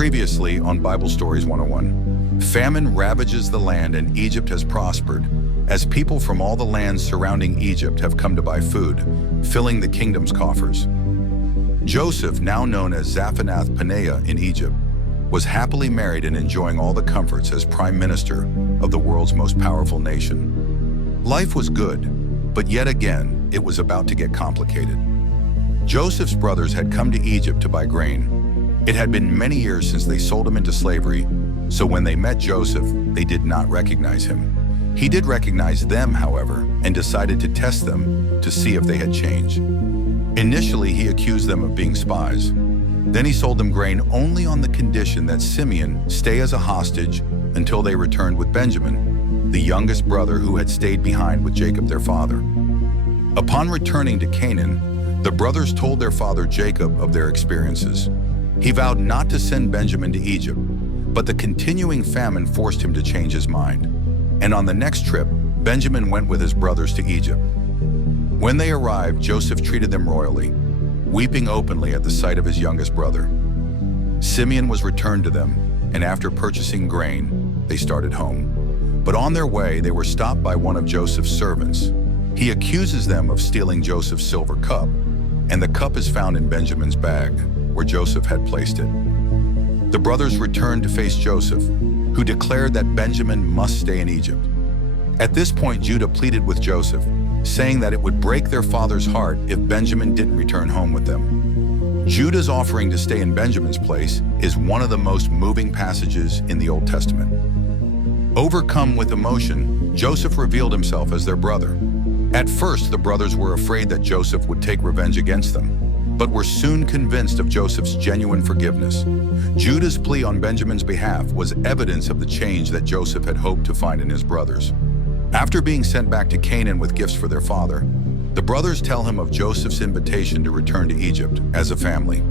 Previously on Bible Stories 101, famine ravages the land and Egypt has prospered, as people from all the lands surrounding Egypt have come to buy food, filling the kingdom's coffers. Joseph, now known as Zaphenath-Paneah in Egypt, was happily married and enjoying all the comforts as prime minister of the world's most powerful nation. Life was good, but yet again, it was about to get complicated. Joseph's brothers had come to Egypt to buy grain. It had been many years since they sold him into slavery, so when they met Joseph, they did not recognize him. He did recognize them, however, and decided to test them to see if they had changed. Initially, he accused them of being spies. Then he sold them grain only on the condition that Simeon stay as a hostage until they returned with Benjamin, the youngest brother who had stayed behind with Jacob their father. Upon returning to Canaan, the brothers told their father Jacob of their experiences. He vowed not to send Benjamin to Egypt, but the continuing famine forced him to change his mind. And on the next trip, Benjamin went with his brothers to Egypt. When they arrived, Joseph treated them royally, weeping openly at the sight of his youngest brother. Simeon was returned to them, and after purchasing grain, they started home. But on their way, they were stopped by one of Joseph's servants. He accuses them of stealing Joseph's silver cup, and the cup is found in Benjamin's bag, where Joseph had placed it. The brothers returned to face Joseph, who declared that Benjamin must stay in Egypt. At this point, Judah pleaded with Joseph, saying that it would break their father's heart if Benjamin didn't return home with them. Judah's offering to stay in Benjamin's place is one of the most moving passages in the Old Testament. Overcome with emotion, Joseph revealed himself as their brother. At first, the brothers were afraid that Joseph would take revenge against them, but were soon convinced of Joseph's genuine forgiveness. Judah's plea on Benjamin's behalf was evidence of the change that Joseph had hoped to find in his brothers. After being sent back to Canaan with gifts for their father, the brothers tell him of Joseph's invitation to return to Egypt as a family.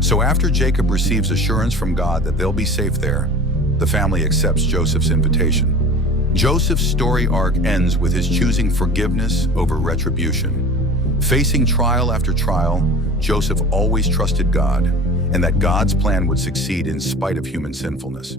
So after Jacob receives assurance from God that they'll be safe there, the family accepts Joseph's invitation. Joseph's story arc ends with his choosing forgiveness over retribution. Facing trial after trial, Joseph always trusted God, and that God's plan would succeed in spite of human sinfulness.